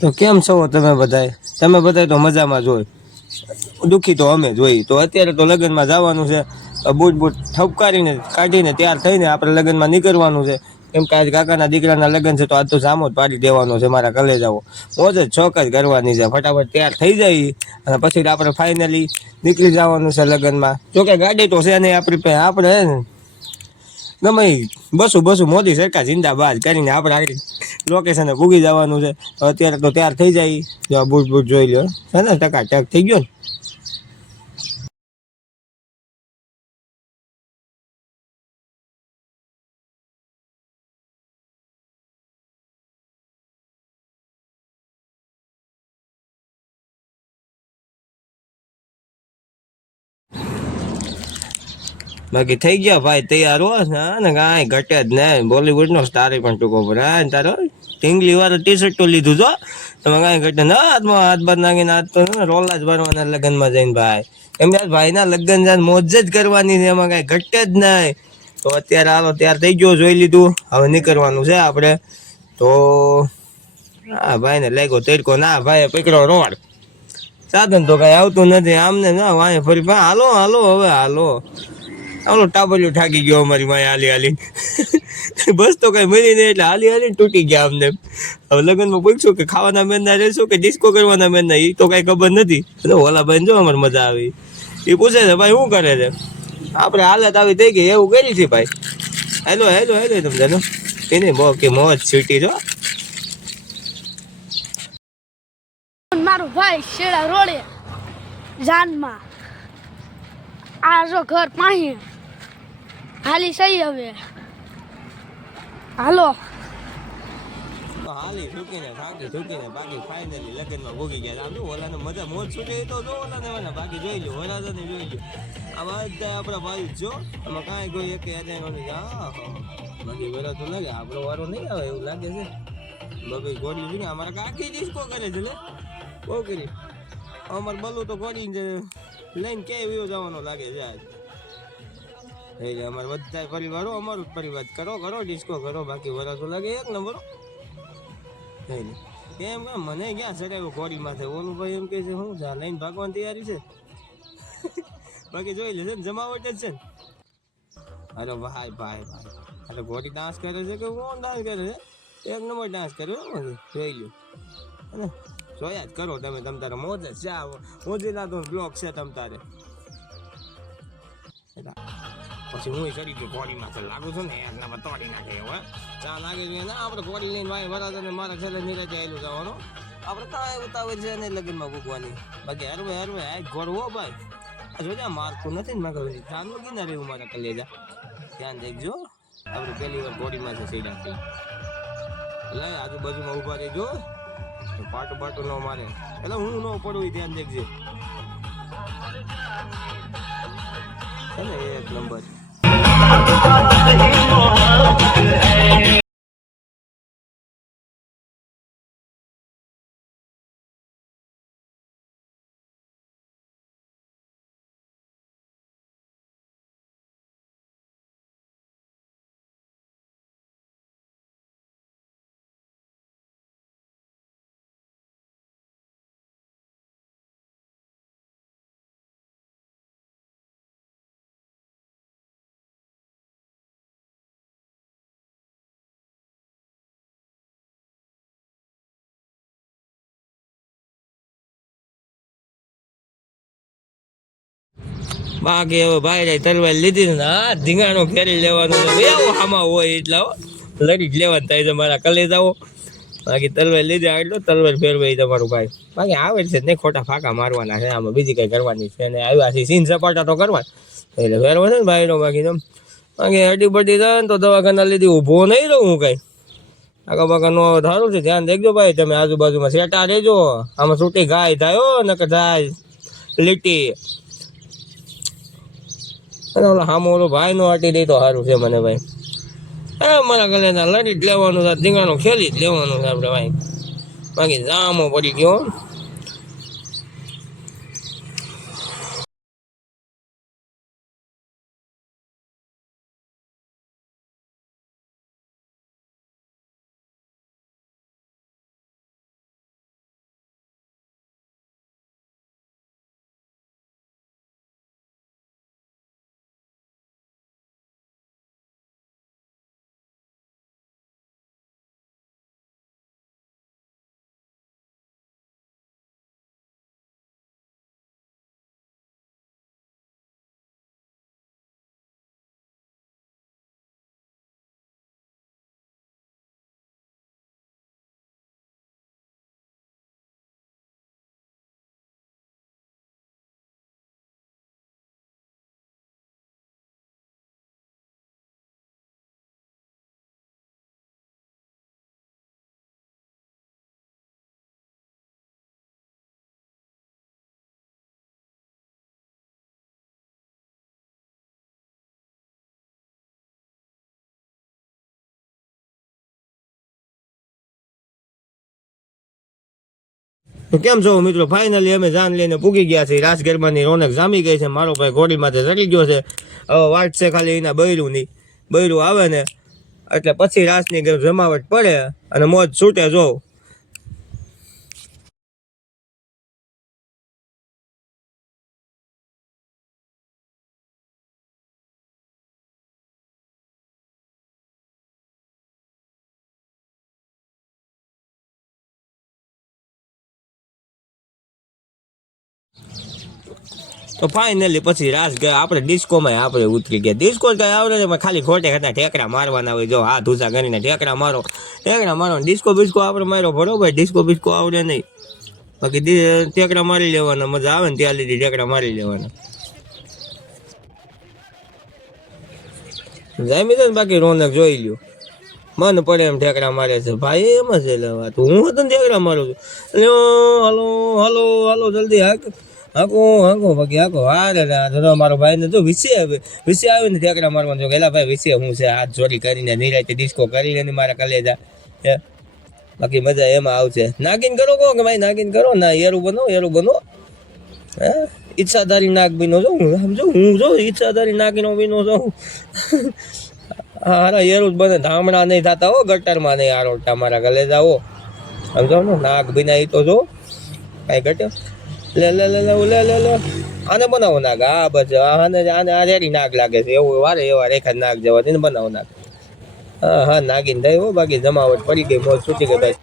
તો કેમ છો તમે બધાય? તમે બધાય તો મજામાં જ હોય, દુઃખી તો અમે જ હોય. તો અત્યારે તો લગ્નમાં જવાનું છે, બૂટ બૂટ ઠપકારીને કાઢીને તૈયાર થઈને આપણે લગ્નમાં નીકળવાનું છે. કેમ કે આજ કાકાના દીકરાના લગ્ન છે, તો આજ તો જામો જ પાડી દેવાનો છે મારા કલેજાઓ. મોજ જ શોખ જ કરવાની છે. ફટાફટ તૈયાર થઈ જાય અને પછી આપણે ફાઇનલી નીકળી જવાનું છે લગ્નમાં. જોકે ગાડી તો છે નહીં આપણી પાસે, આપણે ગમે બસું મોદી સરકાર જિંદાબાદ કરીને આપણે આગળ લોકેશને ભૂગી જવાનું છે. તો અત્યારે તો તૈયાર થઈ જાય. જો બૂટ બૂટ જોઈ લો છે ને, ટકાટક થઈ ગયો ને. બાકી થઈ ગયા ભાઈ તૈયાર હો ને, કાંઈ ઘટે જ નહીં. બોલીવુડ નો સ્ટાર પણ ટૂંકો પડે તારો ઢીંગલી વાળું ટી શર્ટ તો લીધું છો તમે, કાંઈ ઘટે ના. હાથમાં હાથ બાદ નાખીને હાથ તો રોલા જ ભરવાના લગ્નમાં જઈને ભાઈ. એમ ભાઈના લગ્ન જાય મોજ જ કરવાની છે, એમાં કાંઈ ઘટે જ નહીં. તો અત્યારે હાલો તૈયાર થઈ ગયો, જોઈ લીધું, હવે નીકળવાનું છે આપણે. તો હા ભાઈને લાગ્યો તેડકો, ના ભાઈ પકડો રોડ. સાધન તો કઈ આવતું નથી આમને ના વાંહે ફરી હાલો હાલો હવે હાલો. આવલો ટાબરિયો થાકી ગયો અમારી માય હાલી હાલી. બસ તો કઈ મળી નહીં એટલે હાલી હાલી તૂટી ગયા અમને. હવે લગ્નમાં પૂછશું કે ખાવાના મેંદા રહેશું કે ડિસ્કો કરવાના મેંદા, એ તો કઈ ખબર નથી. ઓલા ભાઈ જો અમારે મજા આવી, એ પૂછે છે ભાઈ શું કરે છે. આપણે હાલત આવી થઈ ગઈ એવું કરી છે ભાઈ. હેલો હેલો હેલો તમને એને બહુ કે મોજ છૂટી જો. મારું ભાઈ શેડા રોડે જાનમાં આ જો ઘર પાહી હાલી સહી હવે હાલો. હાલી ઠૂકીને બાકી ફાઇનલી લગ્નમાં ભોગી ગયા. આમ જો ઓલાને મજા મોજ છૂટી તો જો ઓલાને બાકી જોઈ લો ઓલા તો જોઈ લો. આમાં બધા આપણા ભાઈ જો આમાં કાંઈ કોઈ એક બાકી વેલા તો લાગે આપણો વારો નહીં આવે એવું લાગે છે. બાકી ગોળી જોઈને અમારે કાકી ડિસ્કો કરે છે લે બહુ કરી. અમારે બલું તો ગોળી લઈને ક્યાંય વ્યૂ જવાનો લાગે છે આજ. એટલે અમારે બધા પરિવારો અમારું જ પરિવાર કરો ડિસ્કો કરો, બાકી વરા તો લાગે એક નંબર. એમ કે મને ક્યાં ચડાવ્યો ઘોડી માથે, ઓલું ભાઈ એમ કે છે શું છે લઈને ભાગવાની તૈયારી છે. બાકી જોઈ લે છે ને જમાવટ જ છે ને. અરે ભાઈ અરે ઘોડી ડાન્સ કરે છે કે કોણ ડાન્સ કરે છે? એક નંબર ડાન્સ કર્યો જોઈ લ્યો. અને જોયા જ કરો તમે તારે મોજ જ છે. મોજીલા તો બ્લોક છે તારે. પછી હું ચડી ગયો ઘોડીમાં લાગુ છું ને યાર તોડી નાખે હવે ચા લાગે છે ને આપણે ઘોડી લઈને ભાઈ વરાતા ને મારા છેલ્લે નીરજ આવેલું જવાનું. આપણે કાંઈ ઉતાવળ છે ને લગ્નમાં ભૂગવાની. બાકી હરવે આ ઘોડવો ભાઈ જોજા મારતું નથી ને મારે ધ્યાન મૂકી ના રહેવું મારા કલેજા. ધ્યાન દેખજો આપણે પહેલી વાર ઘોડીમાં છે સીડા થઈ એટલે આજુબાજુમાં ઊભા રહેજો, પાટું ન મારે એટલે હું ન પડું ધ્યાન દેખજે. એક નંબર. બાકી હવે ભાઈ તલવાર લીધી ને ધીંગાણો ફેરી લેવાનો એવું આમાં હોય એટલા લડી જ લેવાનું થાય છે મારા કલેજાઓ. બાકી તલવાર લીધી એટલો તલવાર ફેરવાય તમારું ભાઈ. બાકી આવે છે નહીં ખોટા ફાંકા મારવાના છે આમાં, બીજી કઈ કરવાની છે ને આવ્યા છે સીન સપાટા તો કરવા એટલે ફેરવો છે ને ભાઈનો. બાકી હડી બડી થાય ને તો દવાખાના લીધી ઊભો નહીં રહું હું કઈ આગા બાકા નો સારું છે. ધ્યાન દેખજો ભાઈ તમે આજુબાજુમાં સેટા રહેજો, આમાં છૂટી ગાય થાય નકર જાય લીટી. અને ઓલો હામો ઓલો ભાઈ નો હટી દે તો સારું છે મને ભાઈ. મારા ગલે લડી જ લેવાનું છે, ધીંગાનું ખેલી જ લેવાનું છે આપણે ભાઈ. બાકી જામો પડી ગયો. તો કેમ છો મિત્રો, ફાઇનલી અમે જાન લઈને પૂગી ગયા છે. રાસ ગરબાની રોનક જામી ગઈ છે. મારો ભાઈ ઘોડી માથે ચડી ગયો છે. હવે વાત છે ખાલી એના બૈરુંની. બૈરું આવે ને એટલે પછી રાસની જમાવટ પડે અને મોજ છૂટે. જોઉં તો ફાઇનલી પછી રાસ ગયા. આપણે ડિસ્કોમાં આપણે ઉતરી ગયા. ડિસ્કો કઈ આવડે ને ખાલી ખોટે હતા ઠેકડા મારવાના હોય. જો હાથ ઊંચા કરીને ઠેકડા મારો. ડિસ્કો બિસ્કો આપણે માર્યો બરોબર. ડિસ્કો બિસ્કો આવડે નહીં. બાકી ઠેકડા મારી લેવાના. મજા આવે ને ત્યાં લીધી ઠેકડા મારી લેવાના. જામી તો બાકી રોનક જોઈ લ્યો. મન પડે એમ ઠેકડા મારે છે ભાઈ. એમ જ લેવા તું હું હતો ને ઠેકડા મારું છું. હલો હલો હલો જલ્દી હાકો બાકી હાકો. હા મારો ભાઈ ને જો વિશે આવીને ઠેકડા મારવાનું. જો ગયેલા ભાઈ વિશે હું છે હાથ જોડી કરીને નિરાતે ડિસ્કો કરી લે મારા કલેજા. બાકી મજા એમાં આવશે. નાગીન કરો કહો કે ભાઈ નાગીન કરો ના. એરું બનો હે ઈચ્છાધારી નાગ બીનો જો હું સમજો. હું જો ઈચ્છાધારી નાગીનો બીનો છું. હારા એરું જ બને. ધામણા નહીં થતા હો ગટરમાં નહીં. આરોટા મારા કલેજા હો સમજો ને. નાગ બીના એ તો જો કાંઈ ઘટ્યો. લે આને બનાવો નાગ. હા બસ આને આ રેડી નાગ લાગે છે. એવું વારે એવા રેખા નાગ જવા તેને બનાવો નાગ. હા નાગીને થાય હો. બાકી જમાવટ પડી ગઈ. મોજ છૂટી ગઈ ભાઈ.